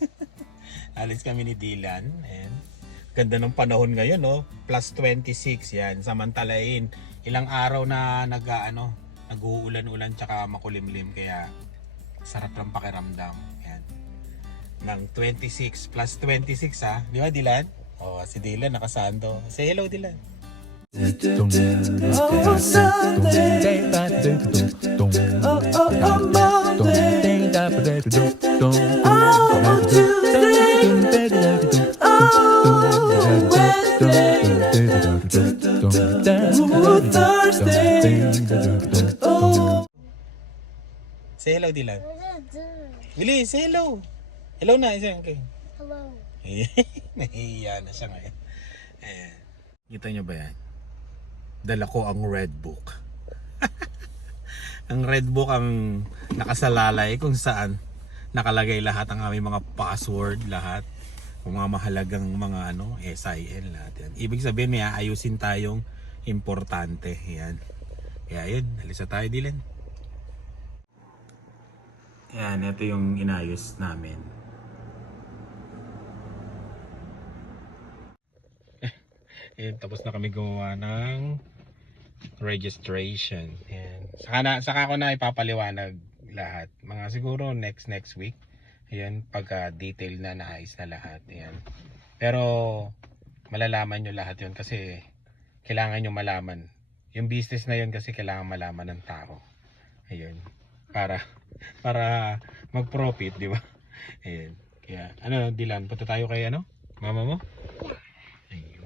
Alis kami ni Dylan. And ganda ng panahon ngayon, no? Plus 26 yan. Samantalain, ilang araw na nag, ano, nag-uulan-ulan tsaka makulimlim. Kaya sarap ng pakiramdam. Yan. Ng 26 plus 26 ha. Di ba Dylan? Oh, si Dylan nakasando. Say hello Dylan. Oh, Sunday. Oh, oh, oh, Monday. Oh, Tuesday. Oh, Wednesday. Ooh, Thursday. Oh, Say hello Dylan. Bilis, say hello. Hello na, isa okay. Hello. Nahihiya na siya ngayon. Ayan. Kita niyo ba yan? Dala ko ang red book. Ang red book ang nakasalalay kung saan nakalagay lahat ang aming mga password, lahat. Kung mga mahalagang mga ano, SIN, lahat yan. Ibig sabihin may aayusin tayong importante. Yan. Kaya yun, alisa tayo Dylan. Yan, ito yung inayos namin. Ayan, tapos na kami gumawa ng registration. Ayan. Saka, na, saka ko na ipapaliwanag lahat. Mga siguro next next week. Ayan, pagka detail na naayos na lahat. Ayan. Pero malalaman nyo lahat yun kasi kailangan nyo malaman. Yung business na yun kasi kailangan malaman ng tao. Ayun. Para para mag-profit, di ba? Ayan. Kaya, ano, Dilan, punta tayo kay ano? Mama mo? Ayun.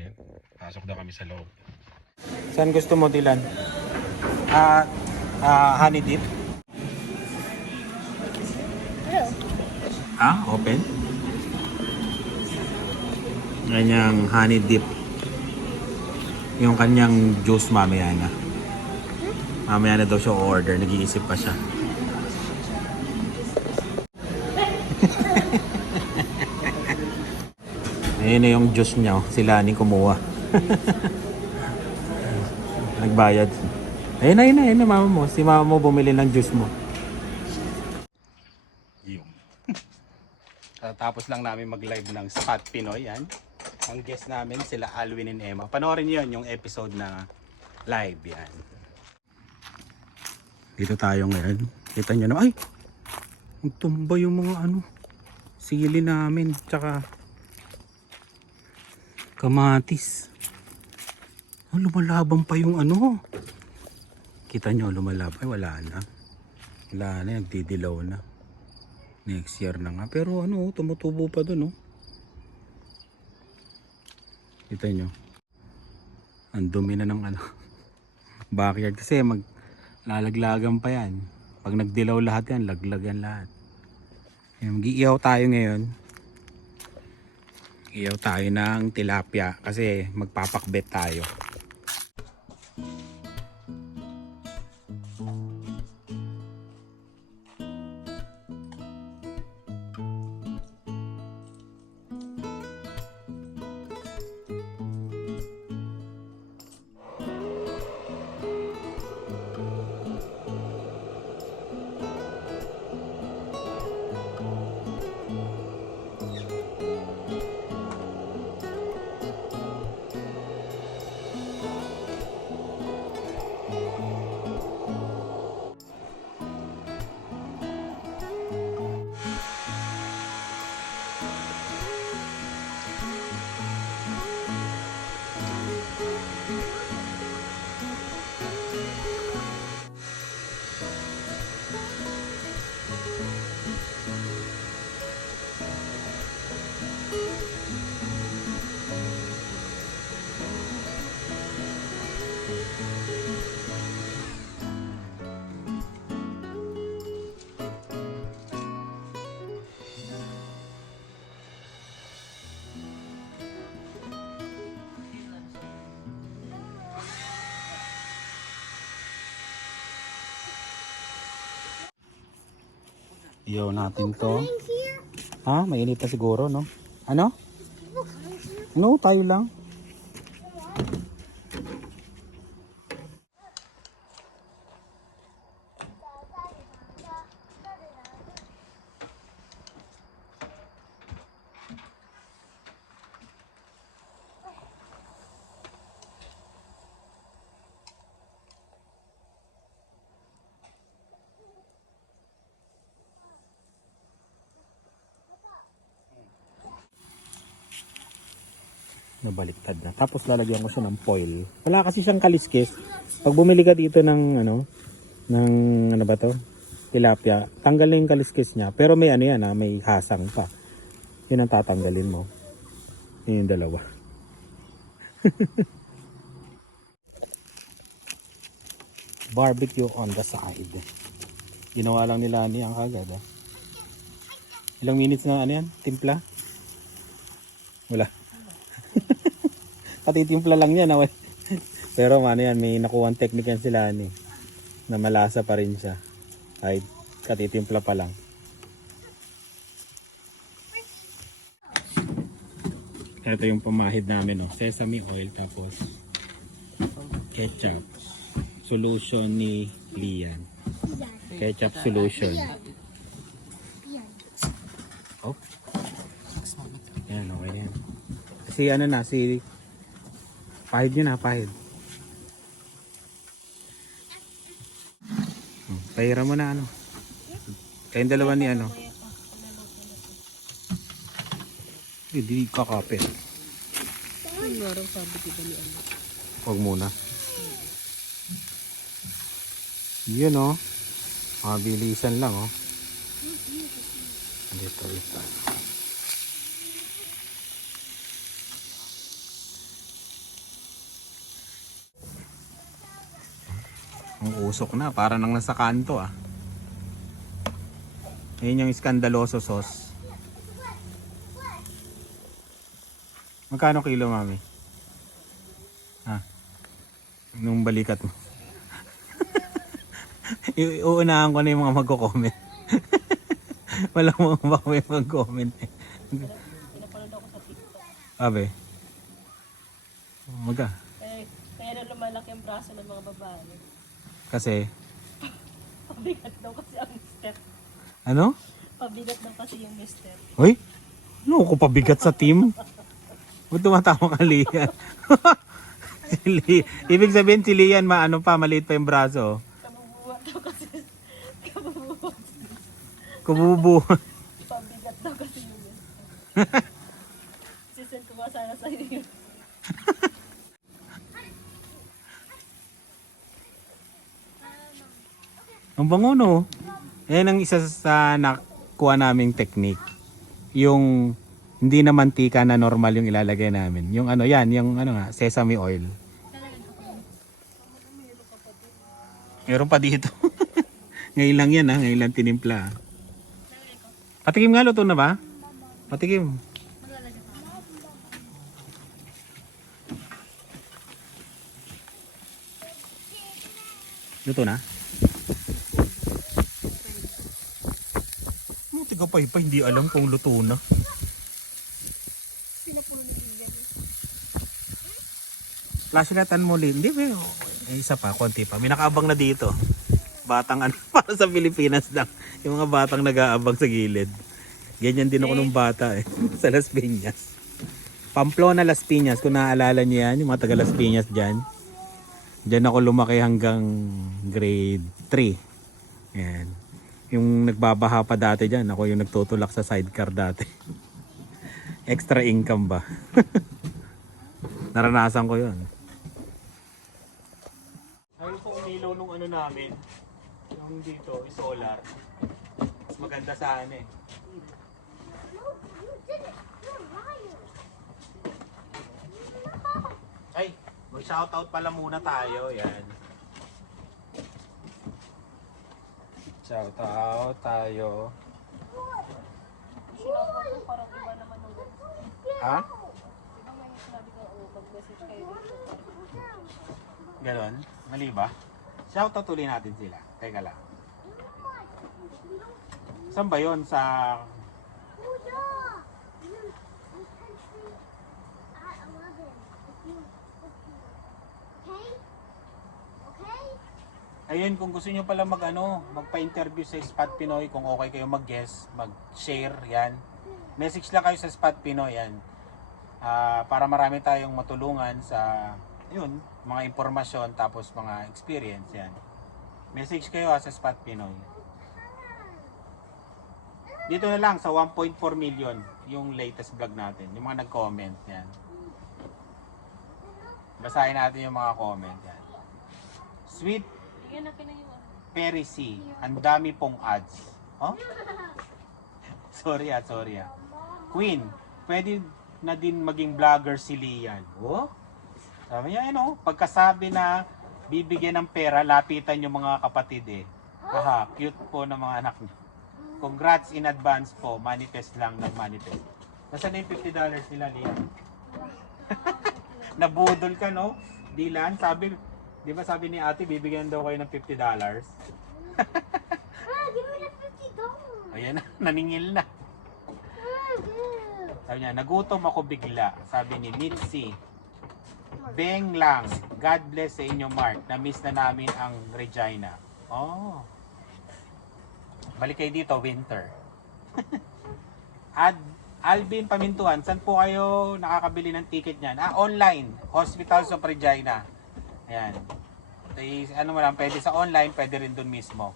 Ayan. Pasok na kami sa loob. Saan gusto mo, Dilan? Ah, ah, honey dip? Ah, open? Kanyang honey dip. Yung kanyang juice mamaya na. Mamaya na daw siya order. Nag-iisip pa siya. Ayun na yung juice niya. oh. Sila ni kumuha. Nagbayad. Ayun na, ayun na, ayun na mama mo. Si mama mo bumili ng juice mo. Yung. Tapos lang namin mag-live ng Spot Pinoy yan. Ang guest namin sila Alwin and Emma. Panoorin niyo yun yung episode na live yan. Dito tayo ngayon. Kita niyo na ay ang tumba yung mga ano sili namin tsaka kamatis. Oh, lumalaban pa yung ano. Kita nyo, lumalab. Ay, wala na. Wala na, nagdidilaw na. Next year na nga. Pero ano, tumutubo pa dun, oh. Kita nyo. Ang dumi na ng ano. Backyard kasi mag lalaglagan pa yan. Pag nagdilaw lahat yan, laglag yan lahat. Mag-iihaw tayo ngayon. Iyaw tayo ng tilapia kasi magpapakbet tayo. Iyaw natin to. Ha? Mainit na siguro, no? Ano? Ano? Tayo lang. Nabaliktad na. Tapos lalagyan ko siya ng foil. Wala kasi siyang kaliskis. Pag bumili ka dito ng ano, ng ano ba to? Tilapia, tanggal na yung kaliskis niya. Pero may ano yan ha, may hasang pa. Yun ang tatanggalin mo. Yun yung dalawa. Barbecue on the side. Ginawa lang nila niya kagad. ah. Ilang minutes na ano yan? Timpla? Wala. Katitimpla lang yan. ah. Pero ano yan, may nakuha technique yan sila ni na malasa pa rin siya. Kahit katitimpla pa lang. Ito yung pamahid namin, no? sesame oil tapos ketchup. Solution ni Lian. Ketchup solution. Oh. Yan, okay na yan. Kasi ano na, si... Pahid yun na, pahid. Hmm, Pahira mo na ano. Kayong dalawa ni ano. Kakapit. Sabi di ano? Huwag muna. Yun oh. Mabilisan lang oh. Dito, dito. Ang usok na, para nang nasa kanto ah. Ayun yung iskandaloso sauce. Magkano kilo, mami? Ha? Nung balikat mo. Uunahan ko na yung mga magko-comment. Wala mo baka may mag-comment eh. Abe. Maga. Kaya, kaya na lumalaki ang braso ng mga babae. Kasi, Pabigat daw kasi ang mister. ano? Pabigat daw kasi yung mister. Uy? Ano ko pabigat sa team? Ba't tumatama ka, Lian? si Ibig sabihin si Lian, maano pa, maliit pa yung braso. Kabubuwa daw kasi. Kabubuwa. Kububu. Pabigat daw kasi yung mister. Sisend ko ba sana sa'yo yun? Ang bango no. Yan ang isa sa nakuha naming technique. Yung hindi na mantika na normal yung ilalagay namin. Yung ano yan, yung ano nga, sesame oil. Meron pa dito. ngayon lang yan ha, ngayon lang tinimpla. ah. Patikim nga, luto na ba? Patikim. Luto na? Pa, hindi alam kung luto na. Lasilatan mo ulit. Hindi ba? Eh, isa pa, konti pa. May nakaabang na dito. Batang ano, para sa Pilipinas lang. Yung mga batang nag-aabang sa gilid. Ganyan din ako nung bata eh. sa Las Piñas. Pamplona, Las Piñas. Kung naaalala niyo yan, yung mga taga Las Piñas dyan. Diyan ako lumaki hanggang grade 3. Yan. Yung nagbabaha pa dati dyan, ako yung nagtutulak sa sidecar dati. Extra income ba? Naranasan ko yun. Ayun po umilaw nung ano namin. Yung dito, solar. Mas maganda sa ano eh. Ay, mag-shoutout pala muna tayo. Yan. Shoutout tayo. Sinapot ko parang iba naman nung Ha? Di ba may sinabi ka, oh, mag-message kayo dito. Parang, Ganon? Mali ba? Shoutout ulit natin sila. Teka lang. Saan ba yun? Sa... Ayun, kung gusto nyo pala mag ano, magpa-interview sa Spot Pinoy, kung okay kayo mag-guest, mag-share, yan. Message lang kayo sa Spot Pinoy, yan. Ah, para marami tayong matulungan sa, yun, mga impormasyon, tapos mga experience, yan. Message kayo ha, sa Spot Pinoy. Dito na lang, sa 1.4 million, yung latest vlog natin, yung mga nag-comment, yan. Basahin natin yung mga comment. Yan. Sweet Yung ano. Ang dami pong ads. Oh? sorry ah, sorry ah. Queen, pwede na din maging vlogger si Lian. Oh? Sabi niya, ano, pagkasabi na bibigyan ng pera, lapitan yung mga kapatid eh. Haha, cute po ng mga anak niyo. Congrats in advance po. Manifest lang ng manifest. Nasaan na yung $50 nila, Lian? Nabudol ka, no? Dilan, sabi, di ba sabi ni ate, bibigyan daw kayo ng $50? Ah, give me the fifty dollars. Ayan na, naningil na. Ah. Sabi niya, nagutom ako bigla. Sabi ni Mitzi. Beng lang. God bless sa inyo, Mark. Na-miss na namin ang Regina. Oh. Balik kayo dito, winter. Ad Alvin Pamintuan, saan po kayo nakakabili ng ticket niyan? Ah, online. Hospitals of Regina. Ayan. Eh, ano mo lang, pwede sa online, pwede rin dun mismo.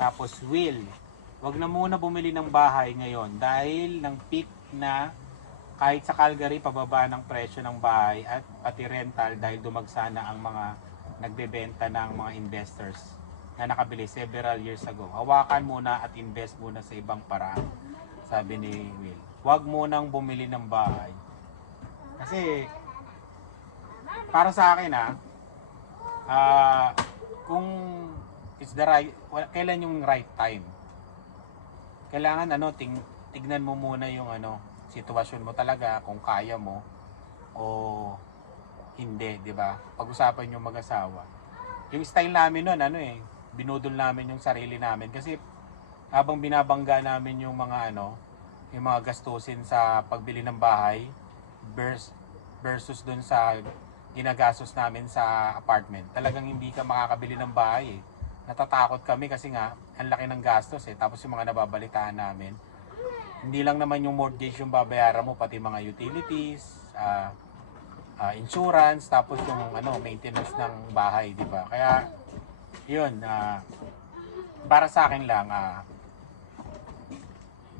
Tapos will. Wag na muna bumili ng bahay ngayon dahil ng peak na kahit sa Calgary pababa ng presyo ng bahay at pati rental dahil dumagsa na ang mga nagbebenta ng mga investors na nakabili several years ago. Hawakan muna at invest muna sa ibang paraan, sabi ni Will. Huwag munang bumili ng bahay. Kasi para sa akin ah, ah, kung it's the right, kailan yung right time? Kailangan ano, ting, tignan mo muna yung ano, sitwasyon mo talaga, kung kaya mo o hindi, di ba? Pag-usapan yung mag-asawa. Yung style namin nun, ano eh, binudol namin yung sarili namin kasi habang binabangga namin yung mga ano, yung mga gastusin sa pagbili ng bahay vers- versus dun sa ginagastos namin sa apartment. Talagang hindi ka makakabili ng bahay eh. Natatakot kami kasi nga, ang laki ng gastos eh. Tapos yung mga nababalitaan namin, hindi lang naman yung mortgage yung babayaran mo, pati mga utilities, ah, ah, insurance, tapos yung ano, maintenance ng bahay, di ba? Kaya, yun, ah, para sa akin lang, ah,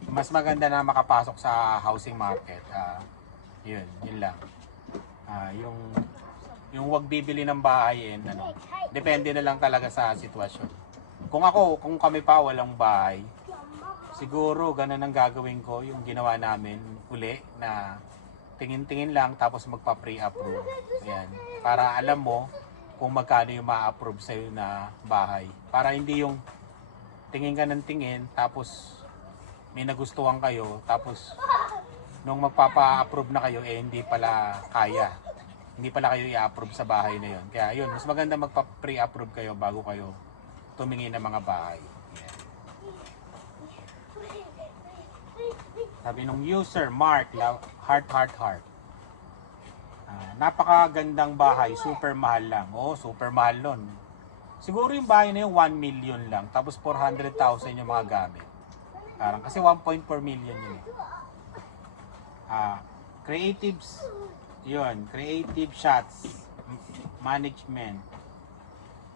mas maganda na makapasok sa housing market. Ah, yun, yun lang. Ah, yung yung wag bibili ng bahay eh, ano, depende na lang talaga sa sitwasyon. Kung ako, kung kami pa walang bahay, siguro ganun ang gagawin ko, yung ginawa namin uli na tingin-tingin lang tapos magpa-pre-approve. Ayan. Para alam mo kung magkano yung ma-approve sa'yo na bahay. Para hindi yung tingin ka ng tingin tapos may nagustuhan kayo tapos nung magpapa-approve na kayo eh hindi pala kaya. Hindi pala kayo i-approve sa bahay na yun. Kaya yun, mas maganda magpa-pre-approve kayo bago kayo tumingin ng mga bahay. Ayan. Sabi nung user, Mark, la- heart, heart, heart. Ah, napakagandang bahay, super mahal lang. Oo, super mahal nun. Siguro yung bahay na yun, 1 million lang. Tapos 400,000 yung mga gamit. Parang, kasi 1.4 million yun eh. Ah, creatives, yun, creative shots, management.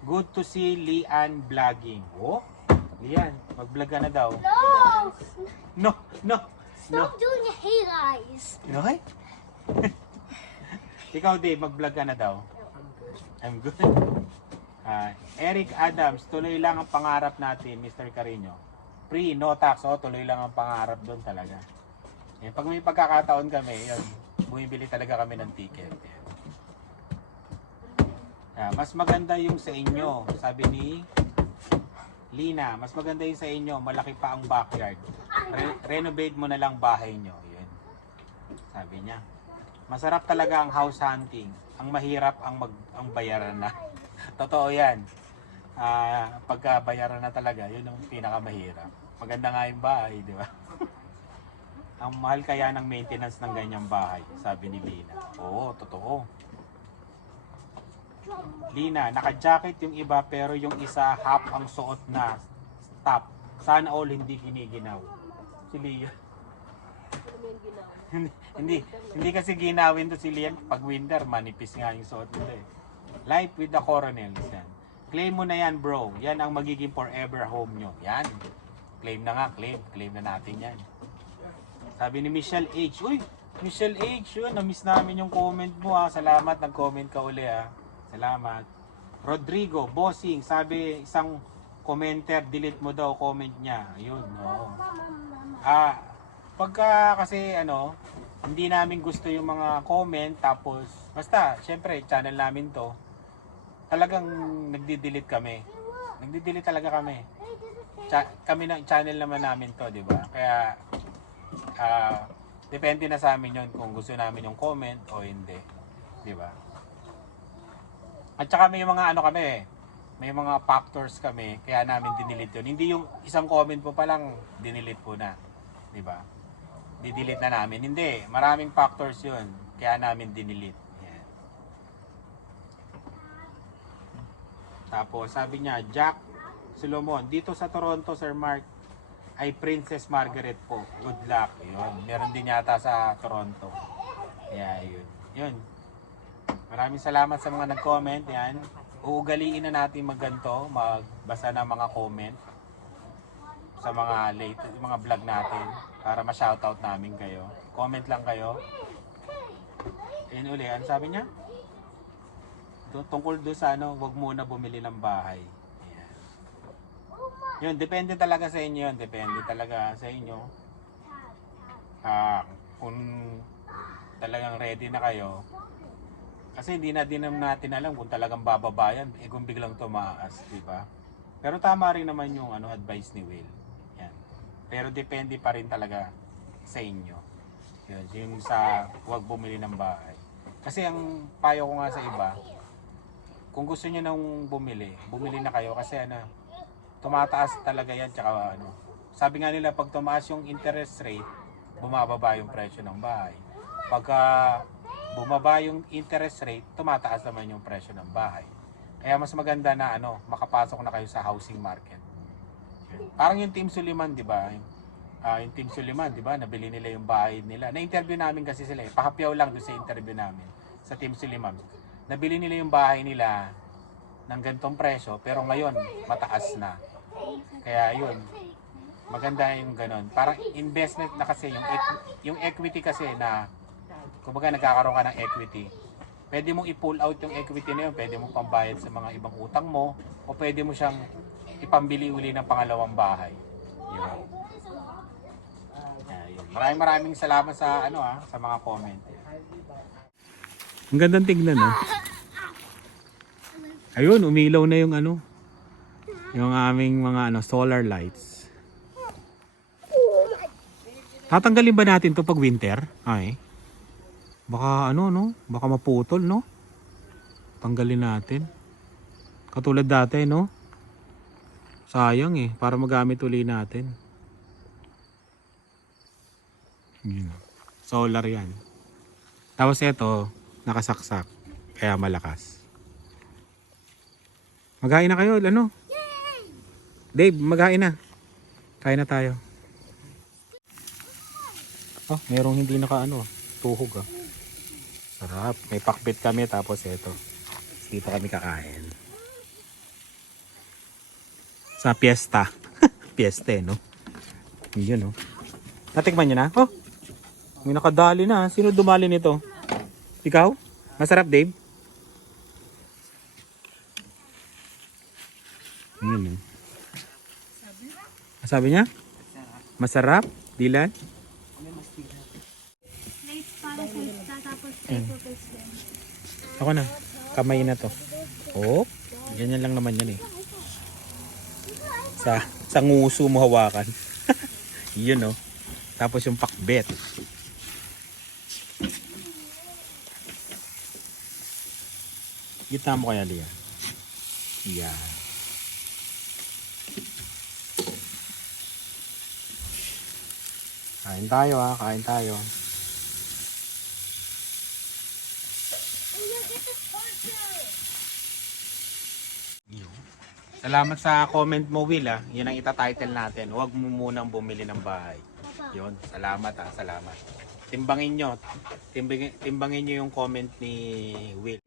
Good to see Lian vlogging. Oh, Lian, mag-vlog ka na daw. No! No, no, no. Stop doing your hate eyes. Okay? Ikaw, Dave, mag-vlog ka na daw. I'm good. Ah, Eric Adams, tuloy lang ang pangarap natin, Mr. Carino. Free, no tax. Oh, tuloy lang ang pangarap doon talaga. Eh, pag may pagkakataon kami, yun, bumibili talaga kami ng ticket. Yan. Ah, mas maganda yung sa inyo, sabi ni Lina, mas maganda yung sa inyo, malaki pa ang backyard. Re- renovate mo na lang bahay nyo. Yun. Sabi niya. Masarap talaga ang house hunting. Ang mahirap ang mag ang bayaran na. Totoo 'yan. Ah, pagka bayaran na talaga, 'yun ang pinakamahirap. Maganda nga yung bahay, di ba? Ang mahal kaya ng maintenance ng ganyang bahay, sabi ni Lina. Oo, totoo. Lina, naka-jacket yung iba pero yung isa half ang suot na top. Sana all hindi giniginaw. Si Lia. Hindi, hindi, hindi kasi ginawin to si Lian pag winter, manipis nga yung suot nila eh. Life with the coronels yan. Claim mo na yan bro. Yan ang magiging forever home nyo. Yan. Claim na nga, claim. Claim na natin yan. Sabi ni Michelle H. Uy, Michelle H, yun, na-miss namin yung comment mo ha. Salamat, nag-comment ka uli ha. Salamat. Rodrigo, bossing, sabi isang commenter, delete mo daw comment niya. Ayun, oo. Ah, pagka kasi ano, hindi namin gusto yung mga comment, tapos, basta, syempre, channel namin to, talagang nagdi-delete kami. Nagdi-delete talaga kami. Cha- kami na channel naman namin to, di ba? Kaya, ah, depende na sa amin yon kung gusto namin yung comment o hindi. Di ba? At saka may mga ano kami, may mga factors kami, kaya namin dinilit yun. Hindi yung isang comment po pa lang, dinilit po na. Di ba? Didelete na namin. Hindi, maraming factors yun, kaya namin dinilit. Tapos sabi niya, Jack Solomon, dito sa Toronto, Sir Mark, ay Princess Margaret po. Good luck. Yun. Meron din yata sa Toronto. Yeah, yun. Yun. Maraming salamat sa mga nag-comment. Yan. Uugaliin na natin magganto, magbasa ng mga comment sa mga late, mga vlog natin para ma-shoutout namin kayo. Comment lang kayo. Yun uli, ano sabi niya? Tung- Tungkol doon sa ano, wag muna bumili ng bahay. Yun, depende talaga sa inyo yun. Depende talaga sa inyo. Ah, kung talagang ready na kayo. Kasi hindi na din natin alam kung talagang bababayan, eh kung biglang tumaas, di ba? Pero tama rin naman yung ano advice ni Will. Yan. Pero depende pa rin talaga sa inyo. Yun, yung sa huwag bumili ng bahay. Kasi ang payo ko nga sa iba, kung gusto niyo nang bumili, bumili na kayo kasi ano, tumataas talaga yan tsaka ano. Sabi nga nila pag tumaas yung interest rate, bumababa yung presyo ng bahay. Pagka bumaba yung interest rate, tumataas naman yung presyo ng bahay. Kaya mas maganda na ano, makapasok na kayo sa housing market. Parang yung Team Suliman, di ba? Ah, yung Team Suliman, di ba? Nabili nila yung bahay nila. Na-interview namin kasi sila eh. Pahapyaw lang doon sa interview namin sa Team Suliman. Nabili nila yung bahay nila ng gantong presyo, pero ngayon, mataas na. Kaya yun, maganda yung ganun. Parang investment na kasi, yung, yung equity kasi na, kumbaga nagkakaroon ka ng equity. Pwede mong i-pull out yung equity na yun, pwede mong pambayad sa mga ibang utang mo, o pwede mo siyang ipambili uli ng pangalawang bahay. Yun. Yeah, yun. Maraming maraming salamat sa ano ah, sa mga comment. Ang gandang tignan ah. Ayun, umilaw na yung ano, yung aming mga ano solar lights. Tatanggalin ba natin to pag winter? Ay. Baka ano no, baka maputol no. Tanggalin natin. Katulad dati no. Sayang eh, para magamit uli natin. Yun. Solar yan. Tapos ito, nakasaksak. Kaya malakas. Maghain na kayo, ano? Dave, maghain na. Kain na tayo. Oh, merong hindi naka ano, tuhog ah. Sarap. May pakbit kami tapos ito. Dito kami kakain. Sa piyesta. Piyeste, no? Yun, no? Natikman nyo na? Oh, may nakadali na. Sino dumali nito? Ikaw? Masarap, Dave? Yun, no? Sabi niya? Masarap? Dilan? Plate para sa isa, tapos this din. Ako na. Kamay na to. Oh, ganyan lang naman yan eh. Sa, sa nguso mo hawakan. Yun oh. Tapos yung pakbet. Gitna mo kaya, Lia? Yan. Kain tayo ah, kain tayo. Salamat sa comment mo, Will. Ah. Yan ang itatitle natin. Huwag mo munang bumili ng bahay. Yun. Salamat ah. Salamat. Timbangin nyo. Timbangin, timbangin nyo yung comment ni Will.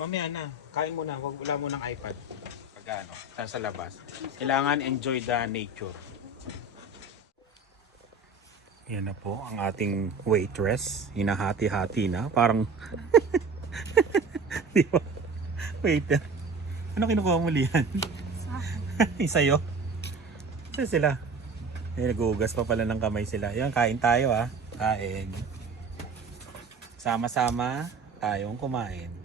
Mamaya na. Kain muna. Huwag wala mo ng iPad. Pag ano, sa, labas. Kailangan enjoy the nature. Yan na po ang ating waitress. Hinahati-hati na. Parang... Di ba? Waiter. Ano kinukuha mo liyan? Sa'yo? Saan sila? Eh, nagugas pa pala ng kamay sila. Yan, kain tayo ah. Kain. Sama-sama tayong kumain.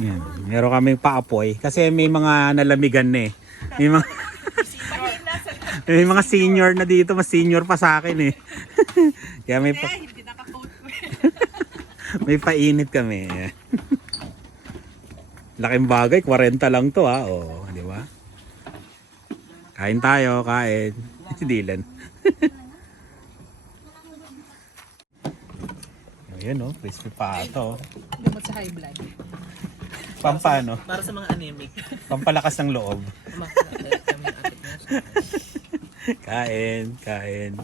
Yan. Meron kaming paapoy. Kasi may mga nalamigan na eh. May mga... may mga senior na dito. Mas senior pa sa akin eh. Kaya may pa... may painit kami. Laking bagay. 40 lang to ha. O, di ba? Kain tayo. Kain. Si Dylan. Ayan o. Crispy pa ito. Gamot sa high blood. Pampano? Para sa mga anemic. Pampalakas ng loob. Kain, kain.